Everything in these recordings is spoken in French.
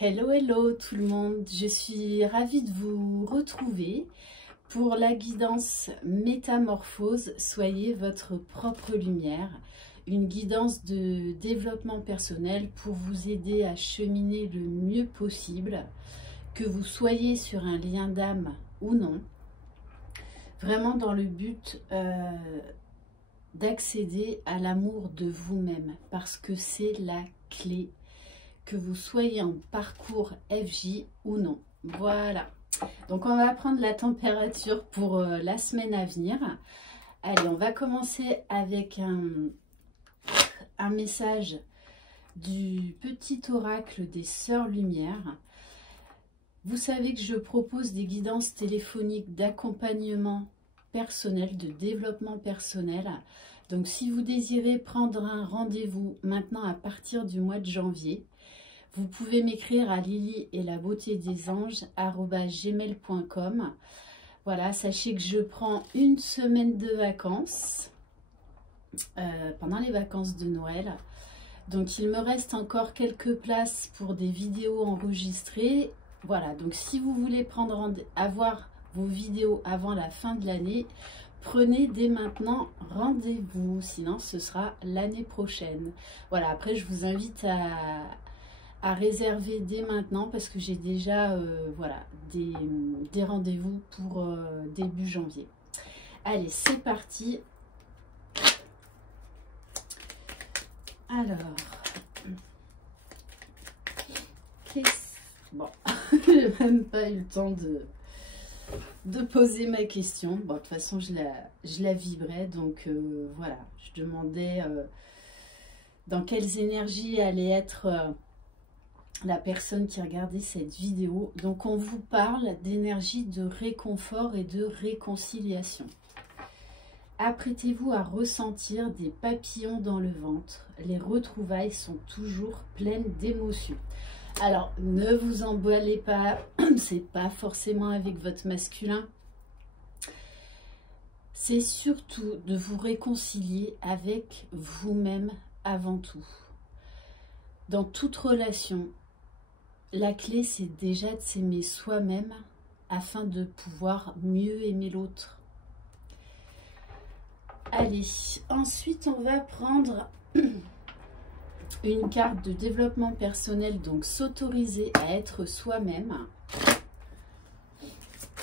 Hello, hello tout le monde, je suis ravie de vous retrouver pour la guidance Métamorphose, soyez votre propre lumière, une guidance de développement personnel pour vous aider à cheminer le mieux possible, que vous soyez sur un lien d'âme ou non, vraiment dans le but d'accéder à l'amour de vous-même, parce que c'est la clé, que vous soyez en parcours FJ ou non. Voilà. Donc on va prendre la température pour la semaine à venir. Allez, on va commencer avec un message du petit oracle des Sœurs Lumière. Vous savez que je propose des guidances téléphoniques d'accompagnement personnel, de développement personnel. Donc si vous désirez prendre un rendez-vous maintenant à partir du mois de janvier, vous pouvez m'écrire à lily-et-la-beauté-des-anges@gmail.com. Voilà, sachez que je prends une semaine de vacances pendant les vacances de Noël. Donc il me reste encore quelques places pour des vidéos enregistrées. Voilà, donc si vous voulez avoir vos vidéos avant la fin de l'année, prenez dès maintenant rendez-vous, sinon ce sera l'année prochaine. Voilà, après je vous invite à réserver dès maintenant parce que j'ai déjà voilà, des rendez-vous pour début janvier. Allez, c'est parti. Alors, bon, j'ai même pas eu le temps de poser ma question. Bon, de toute façon, je la vibrais, donc voilà, je demandais dans quelles énergies allait être la personne qui regardait cette vidéo. Donc on vous parle d'énergie de réconfort et de réconciliation. Apprêtez-vous à ressentir des papillons dans le ventre. Les retrouvailles sont toujours pleines d'émotions. Alors ne vous emballez pas, c'est pas forcément avec votre masculin. C'est surtout de vous réconcilier avec vous-même avant tout. Dans toute relation, la clé, c'est déjà de s'aimer soi-même afin de pouvoir mieux aimer l'autre. Allez, ensuite, on va prendre une carte de développement personnel, donc s'autoriser à être soi-même.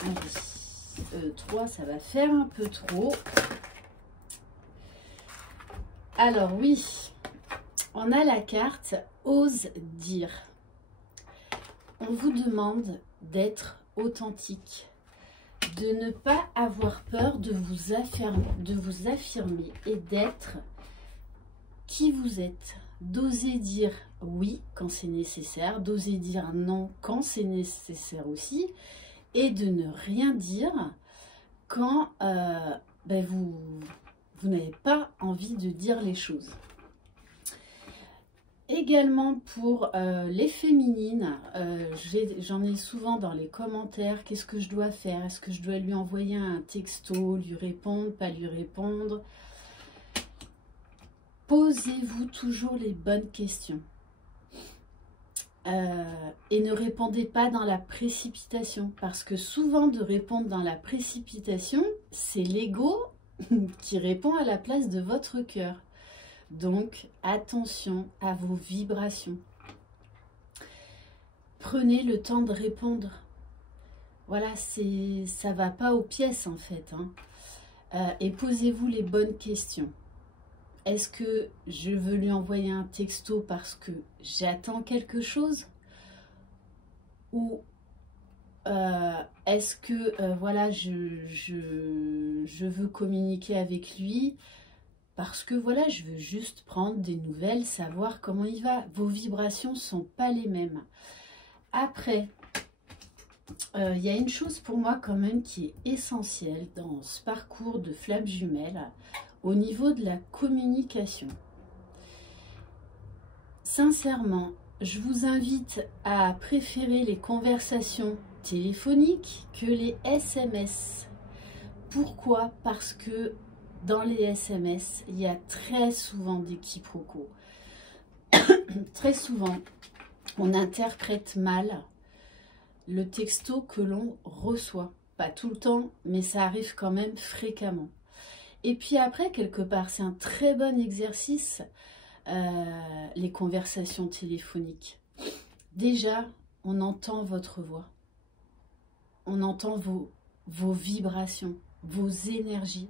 Allez, 3, ça va faire un peu trop. Alors oui, on a la carte « Ose dire ». On vous demande d'être authentique, de ne pas avoir peur de vous affirmer et d'être qui vous êtes. D'oser dire oui quand c'est nécessaire, d'oser dire non quand c'est nécessaire aussi, et de ne rien dire quand vous n'avez pas envie de dire les choses. Également pour les féminines, j'en ai souvent dans les commentaires, qu'est-ce que je dois faire? Est-ce que je dois lui envoyer un texto, lui répondre, pas lui répondre? Posez-vous toujours les bonnes questions. Et ne répondez pas dans la précipitation, parce que souvent de répondre dans la précipitation, c'est l'ego qui répond à la place de votre cœur. Donc, attention à vos vibrations. Prenez le temps de répondre. Voilà, ça va pas aux pièces en fait. Et posez-vous les bonnes questions. Est-ce que je veux lui envoyer un texto parce que j'attends quelque chose? Ou est-ce que voilà, je veux communiquer avec lui parce que voilà, je veux juste prendre des nouvelles, savoir comment il va. Vos vibrations ne sont pas les mêmes. Après, il y a une chose pour moi quand même qui est essentielle dans ce parcours de flammes jumelles, au niveau de la communication. Sincèrement, je vous invite à préférer les conversations téléphoniques que les SMS. Pourquoi? Parce que dans les SMS, il y a très souvent des quiproquos. Très souvent, on interprète mal le texto que l'on reçoit. Pas tout le temps, mais ça arrive quand même fréquemment. Et puis après, quelque part, c'est un très bon exercice, les conversations téléphoniques. Déjà, on entend votre voix. On entend vos vibrations, vos énergies.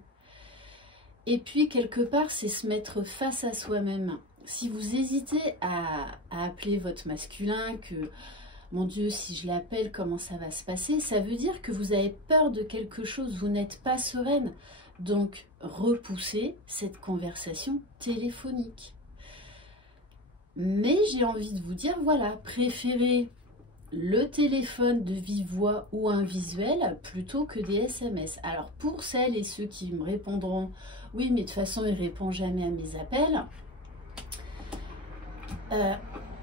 Et puis, quelque part, c'est se mettre face à soi-même. Si vous hésitez à appeler votre masculin, que, mon Dieu, si je l'appelle, comment ça va se passer? Ça veut dire que vous avez peur de quelque chose, vous n'êtes pas sereine. Donc, repoussez cette conversation téléphonique. Mais j'ai envie de vous dire, voilà, préférez le téléphone de vive voix ou un visuel plutôt que des SMS. Alors, pour celles et ceux qui me répondront, oui, mais de toute façon, il ne répond jamais à mes appels,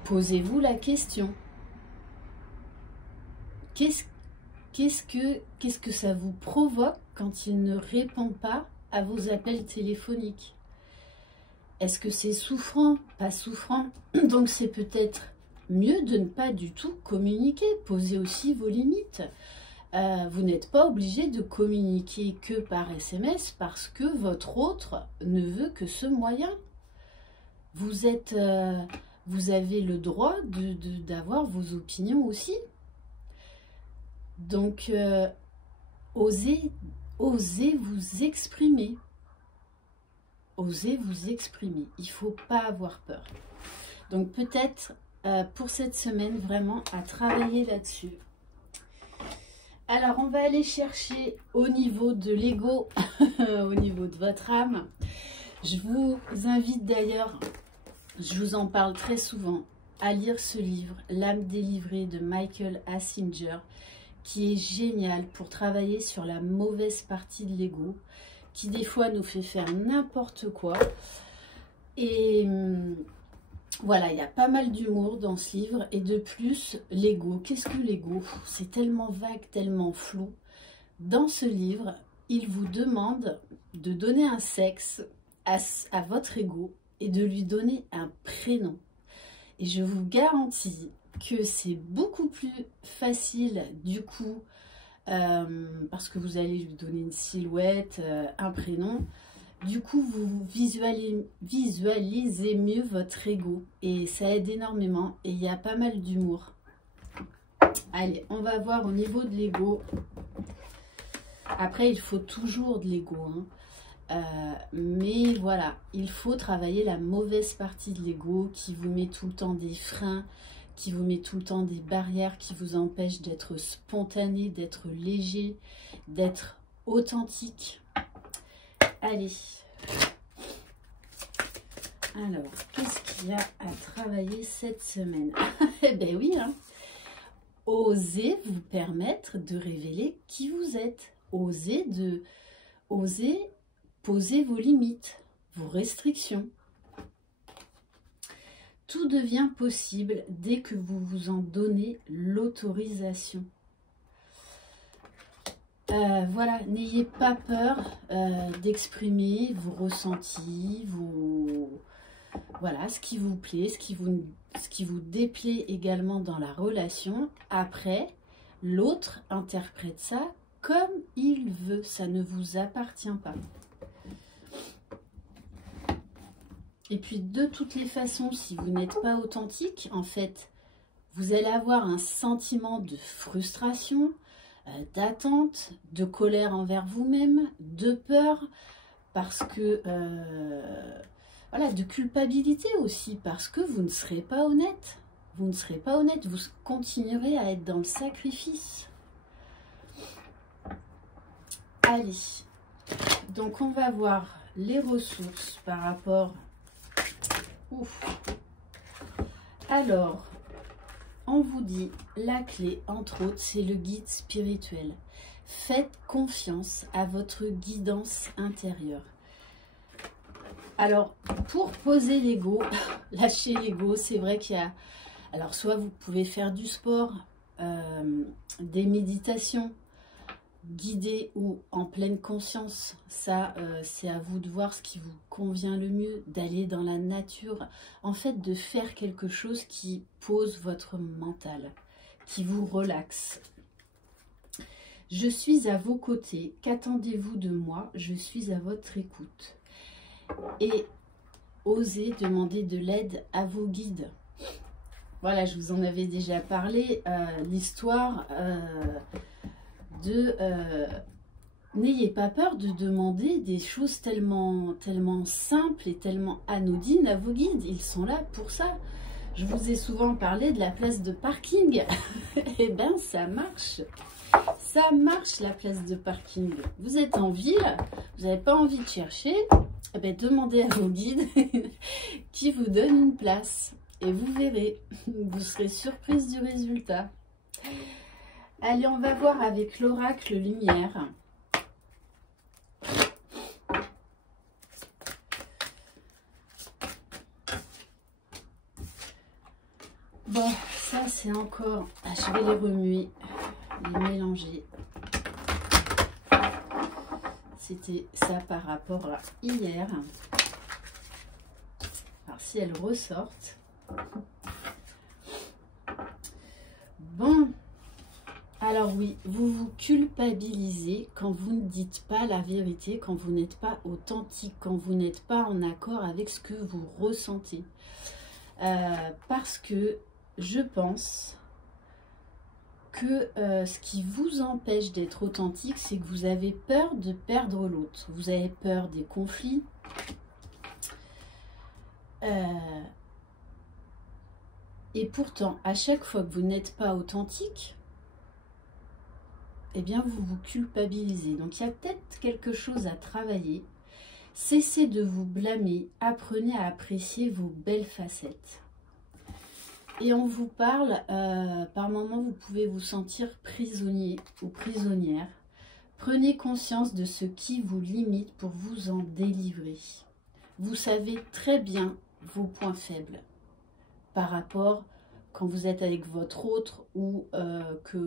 posez-vous la question. Qu'est-ce que ça vous provoque quand il ne répond pas à vos appels téléphoniques? Est-ce que c'est souffrant? Pas souffrant? Donc c'est peut-être mieux de ne pas du tout communiquer. Posez aussi vos limites. Vous n'êtes pas obligé de communiquer que par SMS parce que votre autre ne veut que ce moyen. Vous avez le droit d'avoir vos opinions aussi. Donc, osez vous exprimer. Osez vous exprimer. Il ne faut pas avoir peur. Donc, peut-être pour cette semaine, vraiment à travailler là-dessus. Alors, on va aller chercher au niveau de l'ego, au niveau de votre âme. Je vous invite d'ailleurs, je vous en parle très souvent, à lire ce livre, L'âme délivrée de Michael Assinger, qui est génial pour travailler sur la mauvaise partie de l'ego, qui des fois nous fait faire n'importe quoi. Et voilà, il y a pas mal d'humour dans ce livre. Et de plus, l'ego. Qu'est-ce que l'ego? C'est tellement vague, tellement flou. Dans ce livre, il vous demande de donner un sexe à votre ego et de lui donner un prénom. Et je vous garantis que c'est beaucoup plus facile du coup, parce que vous allez lui donner une silhouette, un prénom. Du coup, vous visualisez mieux votre ego et ça aide énormément et il y a pas mal d'humour. Allez, on va voir au niveau de l'ego. Après, il faut toujours de l'ego, hein. Mais voilà, il faut travailler la mauvaise partie de l'ego qui vous met tout le temps des freins, qui vous met tout le temps des barrières, qui vous empêche d'être spontané, d'être léger, d'être authentique. Allez. Alors, qu'est-ce qu'il y a à travailler cette semaine? Eh bien oui, hein. Osez vous permettre de révéler qui vous êtes. Osez poser vos limites, vos restrictions. Tout devient possible dès que vous vous en donnez l'autorisation. Voilà, n'ayez pas peur d'exprimer vos ressentis, voilà, ce qui vous plaît, ce qui vous déplaît également dans la relation. Après, l'autre interprète ça comme il veut, ça ne vous appartient pas. Et puis de toutes les façons, si vous n'êtes pas authentique, en fait, vous allez avoir un sentiment de frustration, d'attente, de colère envers vous-même, de peur, parce que, voilà, de culpabilité aussi, parce que vous ne serez pas honnête. Vous ne serez pas honnête, vous continuerez à être dans le sacrifice. Allez, donc on va voir les ressources par rapport... Ouf. Alors, on vous dit, la clé, entre autres, c'est le guide spirituel. Faites confiance à votre guidance intérieure. Alors, pour poser l'ego, lâcher l'ego, c'est vrai qu'il y a... Alors, soit vous pouvez faire du sport, des méditations, guidé ou en pleine conscience, ça c'est à vous de voir ce qui vous convient le mieux, d'aller dans la nature, en fait de faire quelque chose qui pose votre mental, qui vous relaxe. Je suis à vos côtés, qu'attendez-vous de moi? Je suis à votre écoute. Et osez demander de l'aide à vos guides. Voilà, je vous en avais déjà parlé, l'histoire de... n'ayez pas peur de demander des choses tellement simples et tellement anodines à vos guides. Ils sont là pour ça. Je vous ai souvent parlé de la place de parking. Eh bien, ça marche. Ça marche, la place de parking. Vous êtes en ville, vous n'avez pas envie de chercher, eh bien, demandez à vos guides qui vous donnent une place. Et vous verrez, vous serez surprise du résultat. Allez, on va voir avec l'oracle lumière. Bon, ça c'est encore... Ah, je vais les remuer, les mélanger. C'était ça par rapport à hier. Alors si elles ressortent. Bon, alors oui, vous vous culpabilisez quand vous ne dites pas la vérité, quand vous n'êtes pas authentique, quand vous n'êtes pas en accord avec ce que vous ressentez. Parce que je pense que ce qui vous empêche d'être authentique, c'est que vous avez peur de perdre l'autre. Vous avez peur des conflits. Et pourtant, à chaque fois que vous n'êtes pas authentique, eh bien, vous vous culpabilisez. Donc, il y a peut-être quelque chose à travailler. Cessez de vous blâmer. Apprenez à apprécier vos belles facettes. Et on vous parle, par moments, vous pouvez vous sentir prisonnier ou prisonnière. Prenez conscience de ce qui vous limite pour vous en délivrer. Vous savez très bien vos points faibles par rapport quand vous êtes avec votre autre ou que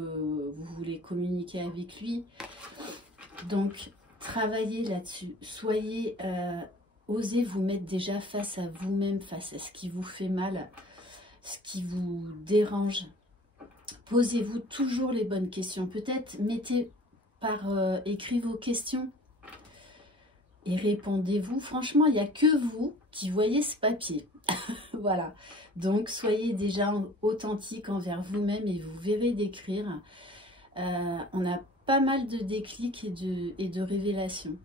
vous voulez communiquer avec lui. Donc, travaillez là-dessus. Soyez, osez vous mettre déjà face à vous-même, face à ce qui vous fait mal, ce qui vous dérange. Posez-vous toujours les bonnes questions. Peut-être mettez par écrit vos questions et répondez-vous. Franchement, il n'y a que vous qui voyez ce papier. Voilà. Donc, soyez déjà authentique envers vous-même et vous verrez d'écrire. On a pas mal de déclics et de révélations.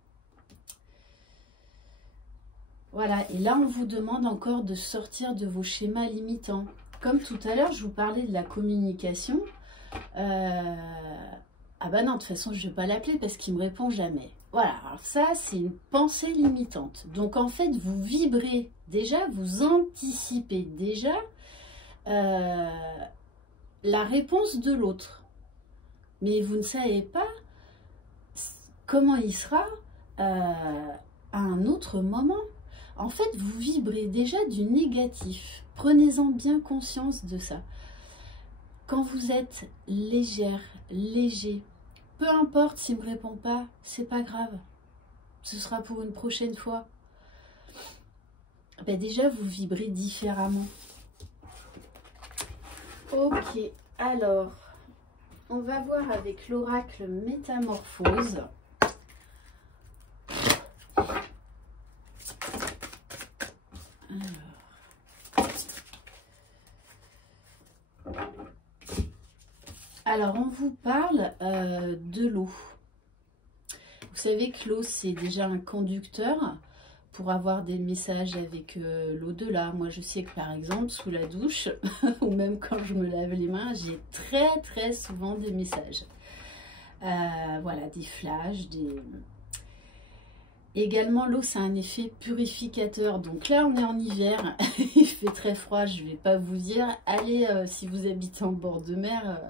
Voilà, et là on vous demande encore de sortir de vos schémas limitants. Comme tout à l'heure, je vous parlais de la communication. Ah bah non, de toute façon, je ne vais pas l'appeler parce qu'il ne me répond jamais. Voilà, alors ça, c'est une pensée limitante. Donc en fait, vous vibrez déjà, vous anticipez déjà la réponse de l'autre. Mais vous ne savez pas comment il sera à un autre moment. En fait, vous vibrez déjà du négatif. Prenez-en bien conscience de ça. Quand vous êtes légère, léger, peu importe s'il ne me répond pas, c'est pas grave. Ce sera pour une prochaine fois. Ben déjà, vous vibrez différemment. Ok, alors, on va voir avec l'oracle Métamorphose. Alors, on vous parle de l'eau. Vous savez que l'eau, c'est déjà un conducteur pour avoir des messages avec l'au-delà. Moi, je sais que par exemple, sous la douche, ou même quand je me lave les mains, j'ai très souvent des messages. Voilà, des flashs, des... Également, l'eau, c'est un effet purificateur. Donc là, on est en hiver, il fait très froid, je ne vais pas vous dire. Allez, si vous habitez en bord de mer,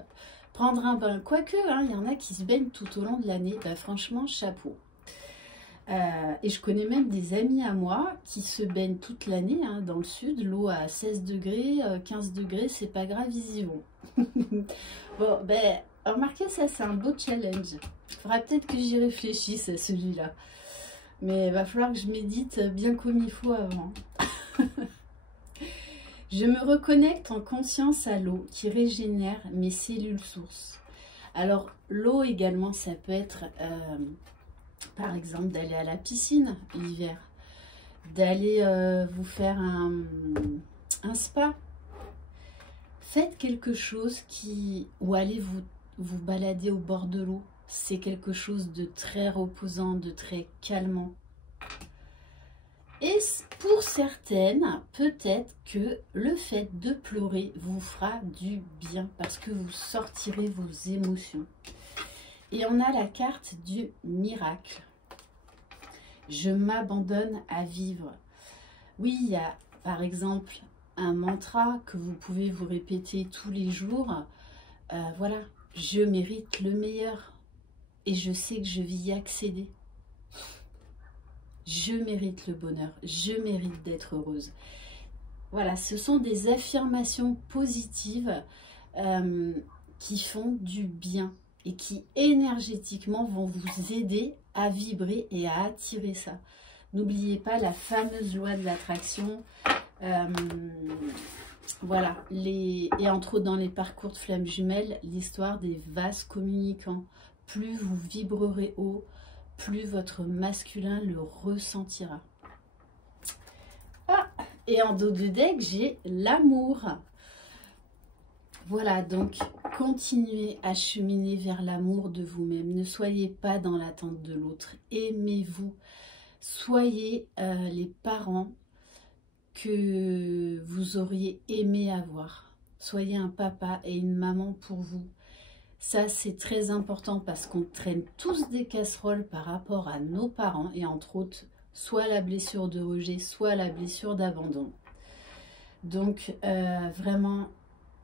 prendre un bain. Quoique, hein, il y en a qui se baignent tout au long de l'année. Bah, franchement, chapeau. Et je connais même des amis à moi qui se baignent toute l'année. Hein, dans le sud, l'eau à 16 degrés, 15 degrés, c'est pas grave, ils y vont. Bon, ben... Remarquez, ça c'est un beau challenge. Il faudra peut-être que j'y réfléchisse à celui-là. Mais il va falloir que je médite bien comme il faut avant. Je me reconnecte en conscience à l'eau qui régénère mes cellules sources. Alors l'eau également, ça peut être par exemple d'aller à la piscine l'hiver, d'aller vous faire un spa. Faites quelque chose ou allez vous balader au bord de l'eau. C'est quelque chose de très reposant, de très calmant. Et pour certaines, peut-être que le fait de pleurer vous fera du bien parce que vous sortirez vos émotions. Et on a la carte du miracle. Je m'abandonne à vivre. Oui, il y a par exemple un mantra que vous pouvez vous répéter tous les jours. Voilà, je mérite le meilleur et je sais que je vais y accéder. Je mérite le bonheur, je mérite d'être heureuse. Voilà, ce sont des affirmations positives qui font du bien et qui énergétiquement vont vous aider à vibrer et à attirer ça. N'oubliez pas la fameuse loi de l'attraction. Voilà, et entre autres dans les parcours de flammes jumelles, l'histoire des vases communicants. Plus vous vibrerez haut, plus votre masculin le ressentira. Ah, et en dos de deck, j'ai l'amour. Voilà, donc continuez à cheminer vers l'amour de vous-même. Ne soyez pas dans l'attente de l'autre. Aimez-vous. Soyez les parents que vous auriez aimé avoir. Soyez un papa et une maman pour vous. Ça, c'est très important parce qu'on traîne tous des casseroles par rapport à nos parents et entre autres, soit la blessure de rejet, soit la blessure d'abandon. Donc, vraiment,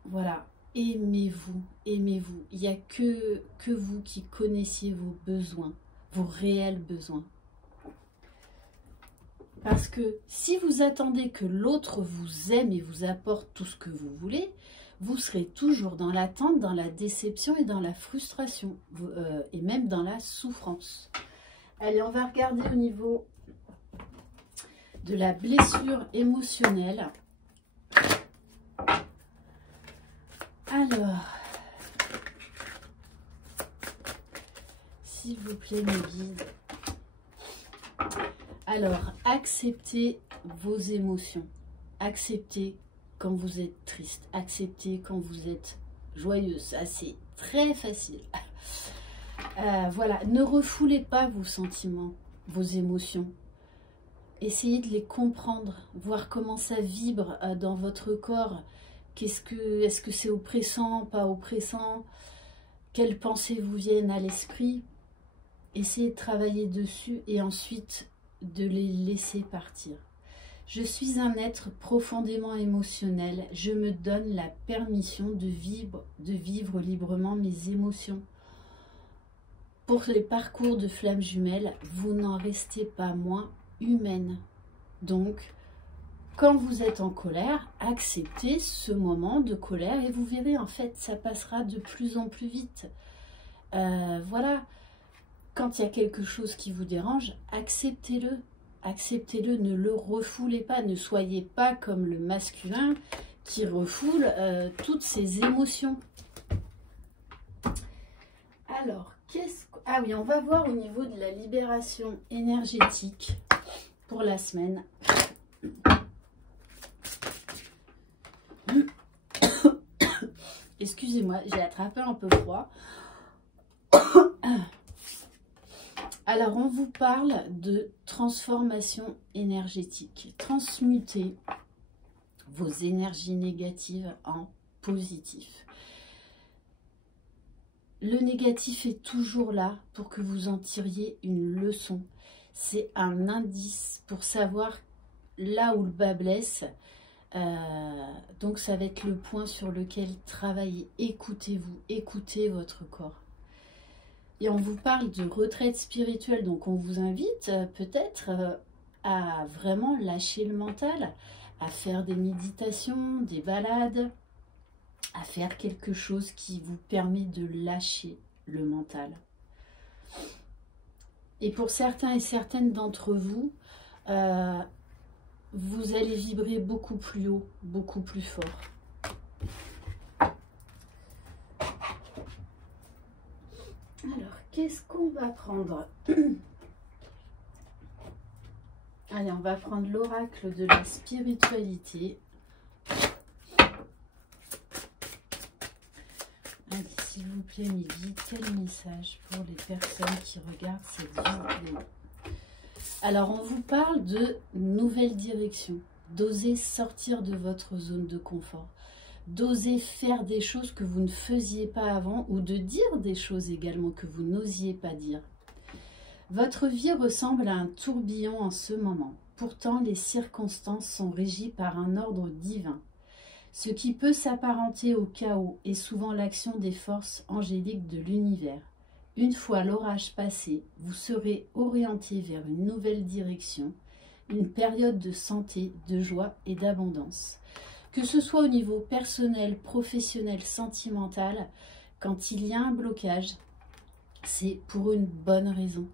voilà, aimez-vous, aimez-vous. Il n'y a que vous qui connaissiez vos besoins, vos réels besoins. Parce que si vous attendez que l'autre vous aime et vous apporte tout ce que vous voulez, vous serez toujours dans l'attente, dans la déception et dans la frustration, et même dans la souffrance. Allez, on va regarder au niveau de la blessure émotionnelle. Alors, s'il vous plaît, mes guides. Alors, acceptez vos émotions. Acceptez quand vous êtes triste. Acceptez quand vous êtes joyeuse. Ça, c'est très facile. Voilà, ne refoulez pas vos sentiments, vos émotions. Essayez de les comprendre, voir comment ça vibre dans votre corps. Est-ce que c'est oppressant, pas oppressant? Quelles pensées vous viennent à l'esprit? Essayez de travailler dessus et ensuite de les laisser partir. Je suis un être profondément émotionnel. Je me donne la permission de vivre librement mes émotions. Pour les parcours de flammes jumelles, vous n'en restez pas moins humaine. Donc, quand vous êtes en colère, acceptez ce moment de colère et vous verrez, en fait, ça passera de plus en plus vite. Voilà, quand il y a quelque chose qui vous dérange, acceptez-le. Acceptez-le, ne le refoulez pas, ne soyez pas comme le masculin qui refoule toutes ses émotions. Alors, ah oui, on va voir au niveau de la libération énergétique pour la semaine. Excusez-moi, j'ai attrapé un peu froid. Alors, on vous parle de transformation énergétique. Transmutez vos énergies négatives en positif. Le négatif est toujours là pour que vous en tiriez une leçon. C'est un indice pour savoir là où le bas blesse. Donc, ça va être le point sur lequel travailler. Écoutez-vous, écoutez votre corps. Et on vous parle de retraite spirituelle, donc on vous invite peut-être à vraiment lâcher le mental, à faire des méditations, des balades, à faire quelque chose qui vous permet de lâcher le mental. Et pour certains et certaines d'entre vous, vous allez vibrer beaucoup plus haut, beaucoup plus fort. Alors, qu'est-ce qu'on va prendre? Allez, on va prendre l'oracle de la spiritualité. Allez, s'il vous plaît, mes guides, quel message pour les personnes qui regardent cette vidéo? Alors, on vous parle de nouvelle direction, d'oser sortir de votre zone de confort, d'oser faire des choses que vous ne faisiez pas avant ou de dire des choses également que vous n'osiez pas dire. Votre vie ressemble à un tourbillon en ce moment. Pourtant, les circonstances sont régies par un ordre divin. Ce qui peut s'apparenter au chaos est souvent l'action des forces angéliques de l'univers. Une fois l'orage passé, vous serez orienté vers une nouvelle direction, une période de santé, de joie et d'abondance. Que ce soit au niveau personnel, professionnel, sentimental, quand il y a un blocage, c'est pour une bonne raison.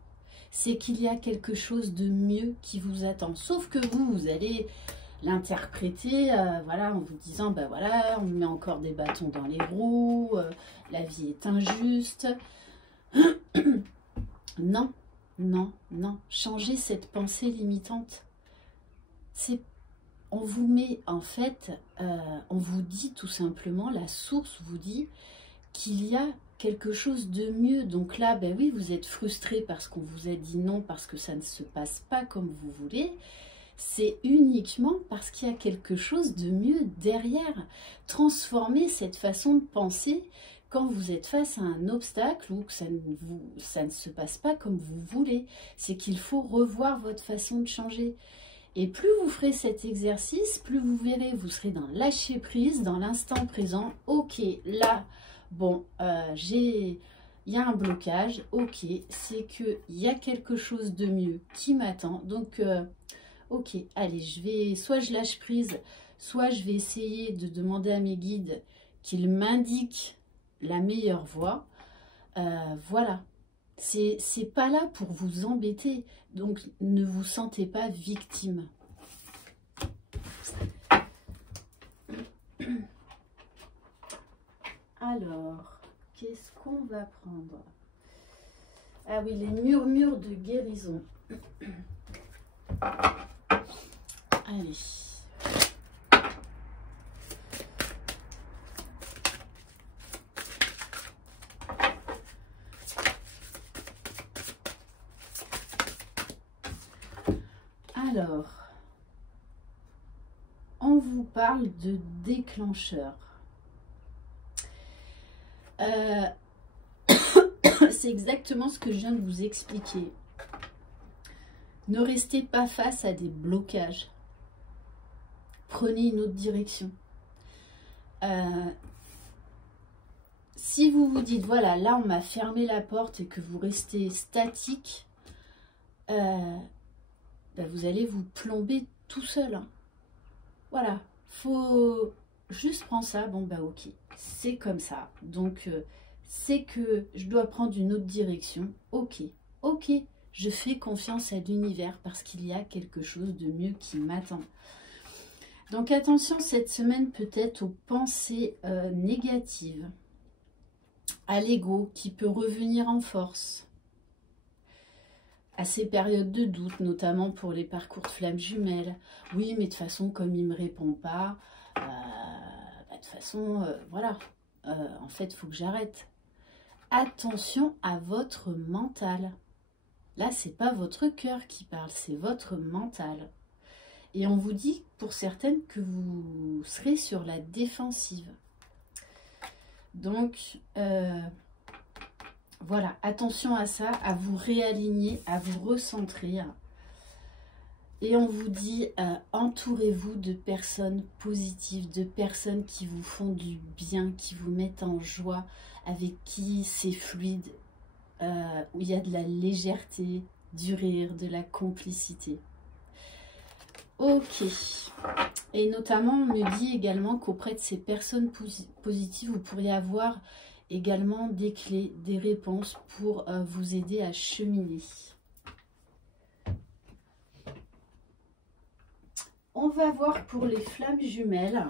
C'est qu'il y a quelque chose de mieux qui vous attend. Sauf que vous allez l'interpréter voilà, en vous disant, ben voilà, on met encore des bâtons dans les roues, la vie est injuste. Non, non, non. Changez cette pensée limitante. On vous met, en fait, on vous dit tout simplement, la source vous dit qu'il y a quelque chose de mieux. Donc là, ben oui, vous êtes frustré parce qu'on vous a dit non, parce que ça ne se passe pas comme vous voulez. C'est uniquement parce qu'il y a quelque chose de mieux derrière. Transformez cette façon de penser quand vous êtes face à un obstacle ou que ça ne se passe pas comme vous voulez. C'est qu'il faut revoir votre façon de changer. Et plus vous ferez cet exercice, plus vous verrez, vous serez dans lâcher prise, dans l'instant présent. Ok, là, bon, il y a un blocage. Ok, c'est qu'il y a quelque chose de mieux qui m'attend. Donc, ok, allez, soit je lâche prise, soit je vais essayer de demander à mes guides qu'ils m'indiquent la meilleure voie. Voilà. C'est pas là pour vous embêter, donc ne vous sentez pas victime. Alors, qu'est-ce qu'on va prendre? Ah oui, les murmures de guérison. Allez. Alors, on vous parle de déclencheur. C'est exactement ce que je viens de vous expliquer. Ne restez pas face à des blocages. Prenez une autre direction. Si vous vous dites, voilà, là on m'a fermé la porte et que vous restez statique, vous allez vous plomber tout seul. Hein. Voilà, faut juste prendre ça, bon bah ok, c'est comme ça. Donc c'est que je dois prendre une autre direction. Ok, ok, je fais confiance à l'univers parce qu'il y a quelque chose de mieux qui m'attend. Donc attention cette semaine peut-être aux pensées négatives, à l'ego qui peut revenir en force, à ces périodes de doute, notamment pour les parcours de flammes jumelles. Oui, mais de toute façon, comme il ne me répond pas, de toute façon, voilà, en fait, il faut que j'arrête. Attention à votre mental. Là, c'est pas votre cœur qui parle, c'est votre mental. Et on vous dit, pour certaines, que vous serez sur la défensive. Donc, voilà, attention à ça, à vous réaligner, à vous recentrer. Et on vous dit, entourez-vous de personnes positives, de personnes qui vous font du bien, qui vous mettent en joie, avec qui c'est fluide, où il y a de la légèreté, du rire, de la complicité. Ok. Et notamment, on me dit également qu'auprès de ces personnes positives, vous pourriez avoir également des clés, des réponses pour vous aider à cheminer. On va voir pour les flammes jumelles.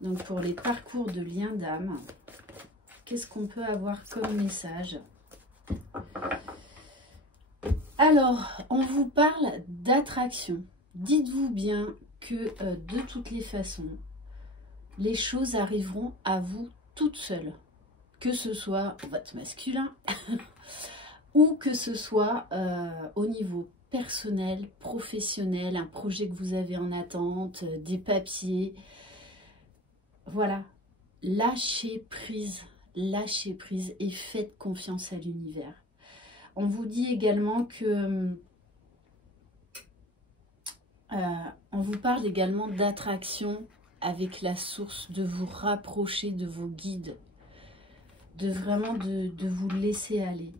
Donc pour les parcours de lien d'âme, qu'est-ce qu'on peut avoir comme message? Alors, on vous parle d'attraction. Dites-vous bien que de toutes les façons, les choses arriveront à vous toutes seules. Que ce soit votre masculin ou que ce soit au niveau personnel, professionnel, un projet que vous avez en attente, des papiers. Voilà, lâchez prise et faites confiance à l'univers. On vous dit également que, on vous parle également d'attraction avec la source, de vous rapprocher de vos guides, de vraiment de vous laisser aller.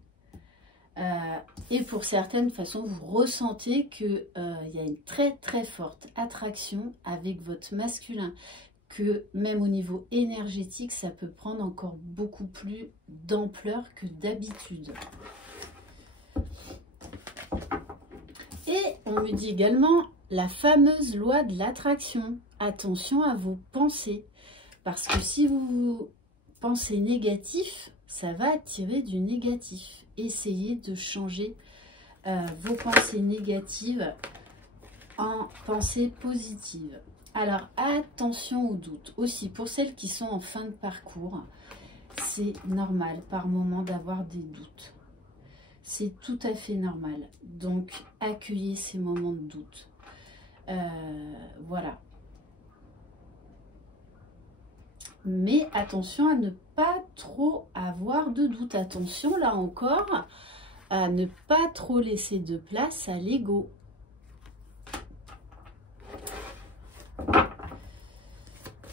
Et pour certaines façons, vous ressentez qu'il y a une très forte attraction avec votre masculin, que même au niveau énergétique, ça peut prendre encore beaucoup plus d'ampleur que d'habitude. Et on me dit également la fameuse loi de l'attraction. Attention à vos pensées, parce que si vous pensez négatif, ça va attirer du négatif. Essayez de changer vos pensées négatives en pensées positives. Alors, attention aux doutes. Aussi, pour celles qui sont en fin de parcours, c'est normal par moment d'avoir des doutes. C'est tout à fait normal. Donc, accueillez ces moments de doute. Voilà. Mais attention à ne pas trop avoir de doute. Attention, là encore, à ne pas trop laisser de place à l'ego.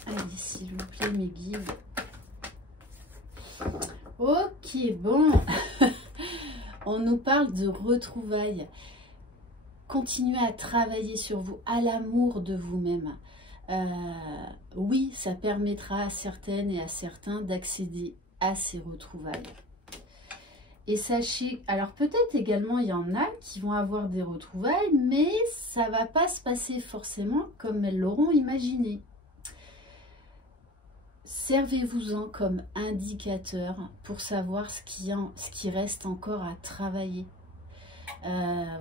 Allez, s'il vous plaît, mes guides. Ok, bon. On nous parle de retrouvailles. Continuez à travailler sur vous, à l'amour de vous-même. Oui, ça permettra à certaines et à certains d'accéder à ces retrouvailles. Et sachez, alors peut-être également il y en a qui vont avoir des retrouvailles, mais ça ne va pas se passer forcément comme elles l'auront imaginé. Servez-vous-en comme indicateur pour savoir ce qui reste encore à travailler.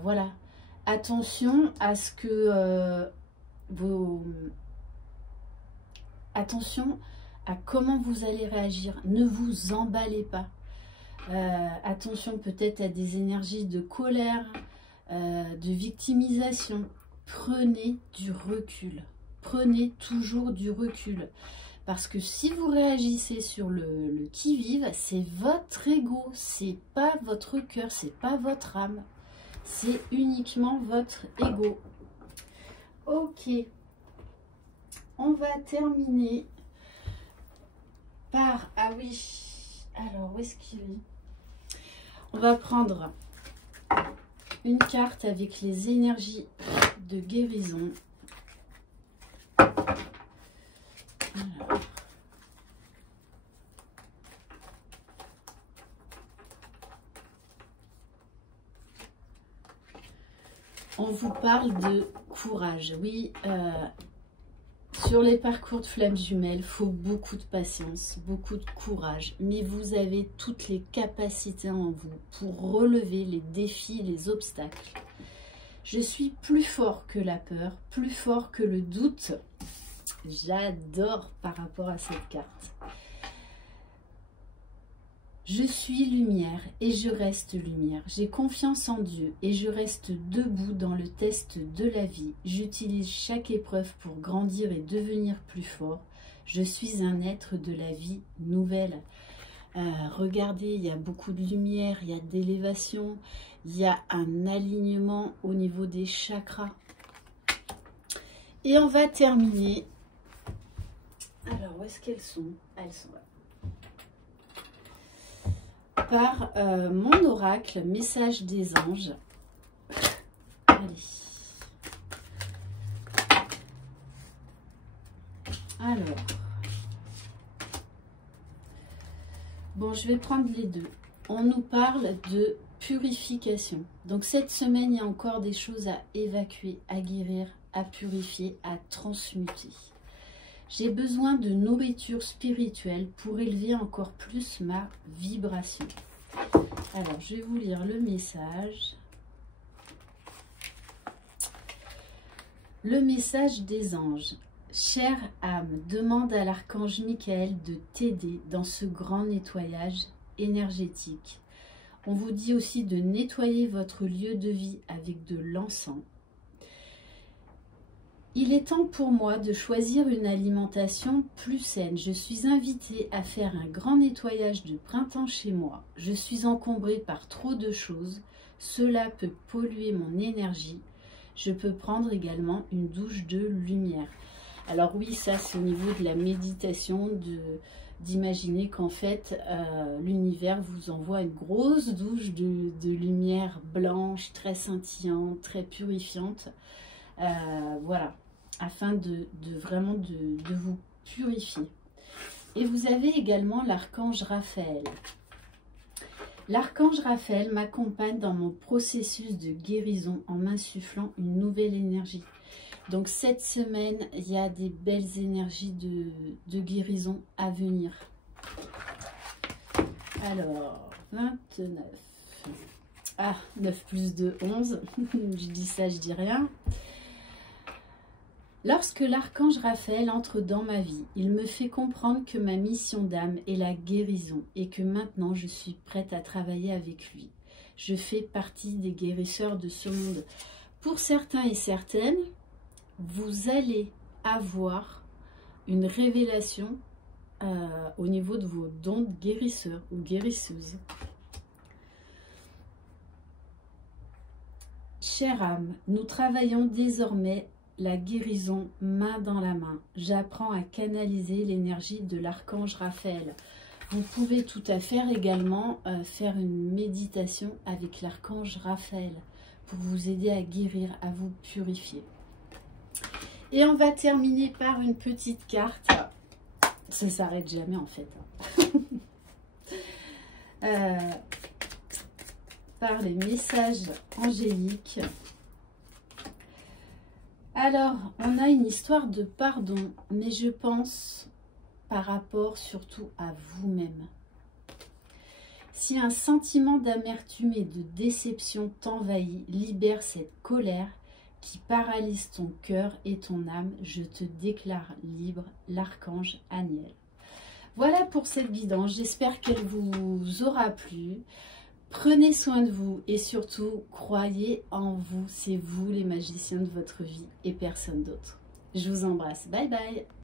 Voilà. Attention à ce que attention à comment vous allez réagir. Ne vous emballez pas. Attention peut-être à des énergies de colère, de victimisation. Prenez du recul. Prenez toujours du recul. Parce que si vous réagissez sur le qui-vive, c'est votre ego, c'est pas votre cœur, c'est pas votre âme. C'est uniquement votre ego. Ok. On va terminer par... Ah oui. Alors, où est-ce qu'il est? On va prendre une carte avec les énergies de guérison. Alors. On vous parle de courage. Oui, sur les parcours de flammes jumelles, il faut beaucoup de patience, beaucoup de courage. Mais vous avez toutes les capacités en vous pour relever les défis, les obstacles. Je suis plus fort que la peur, plus fort que le doute. J'adore par rapport à cette carte. Je suis lumière et je reste lumière. J'ai confiance en Dieu et je reste debout dans le test de la vie. J'utilise chaque épreuve pour grandir et devenir plus fort. Je suis un être de la vie nouvelle. Regardez, il y a beaucoup de lumière, il y a d'élévation, il y a un alignement au niveau des chakras. Et on va terminer. Alors, où est-ce qu'elles sont? Elles sont là. par mon oracle, message des anges. Allez. Alors. Bon, je vais prendre les deux. On nous parle de purification. Donc cette semaine, il y a encore des choses à évacuer, à guérir, à purifier, à transmuter. J'ai besoin de nourriture spirituelle pour élever encore plus ma vibration. Alors, je vais vous lire le message. Le message des anges. Chère âme, demande à l'archange Michael de t'aider dans ce grand nettoyage énergétique. On vous dit aussi de nettoyer votre lieu de vie avec de l'encens. Il est temps pour moi de choisir une alimentation plus saine. Je suis invitée à faire un grand nettoyage de printemps chez moi. Je suis encombrée par trop de choses. Cela peut polluer mon énergie. Je peux prendre également une douche de lumière. Alors oui, ça c'est au niveau de la méditation, d'imaginer qu'en fait l'univers vous envoie une grosse douche de lumière blanche, très scintillante, très purifiante. Voilà, afin de vraiment de vous purifier. Et vous avez également l'archange Raphaël. L'archange Raphaël m'accompagne dans mon processus de guérison en m'insufflant une nouvelle énergie. Donc cette semaine, il y a des belles énergies de guérison à venir. Alors, 29. Ah, 9 plus 2, 11. Je dis ça, je dis rien. Lorsque l'archange Raphaël entre dans ma vie, il me fait comprendre que ma mission d'âme est la guérison et que maintenant je suis prête à travailler avec lui. Je fais partie des guérisseurs de ce monde. Pour certains et certaines, vous allez avoir une révélation au niveau de vos dons de guérisseurs ou guérisseuses. Chère âme, nous travaillons désormais la guérison main dans la main. J'apprends à canaliser l'énergie de l'archange Raphaël. Vous pouvez tout à fait également faire une méditation avec l'archange Raphaël pour vous aider à guérir, à vous purifier. Et on va terminer par une petite carte. Ça ne s'arrête jamais en fait. Par les messages angéliques. Alors, on a une histoire de pardon, mais je pense par rapport surtout à vous-même. Si un sentiment d'amertume et de déception t'envahit, libère cette colère qui paralyse ton cœur et ton âme. Je te déclare libre, l'archange Aniel. Voilà pour cette guidance. J'espère qu'elle vous aura plu. Prenez soin de vous et surtout, croyez en vous. C'est vous les magiciens de votre vie et personne d'autre. Je vous embrasse. Bye bye.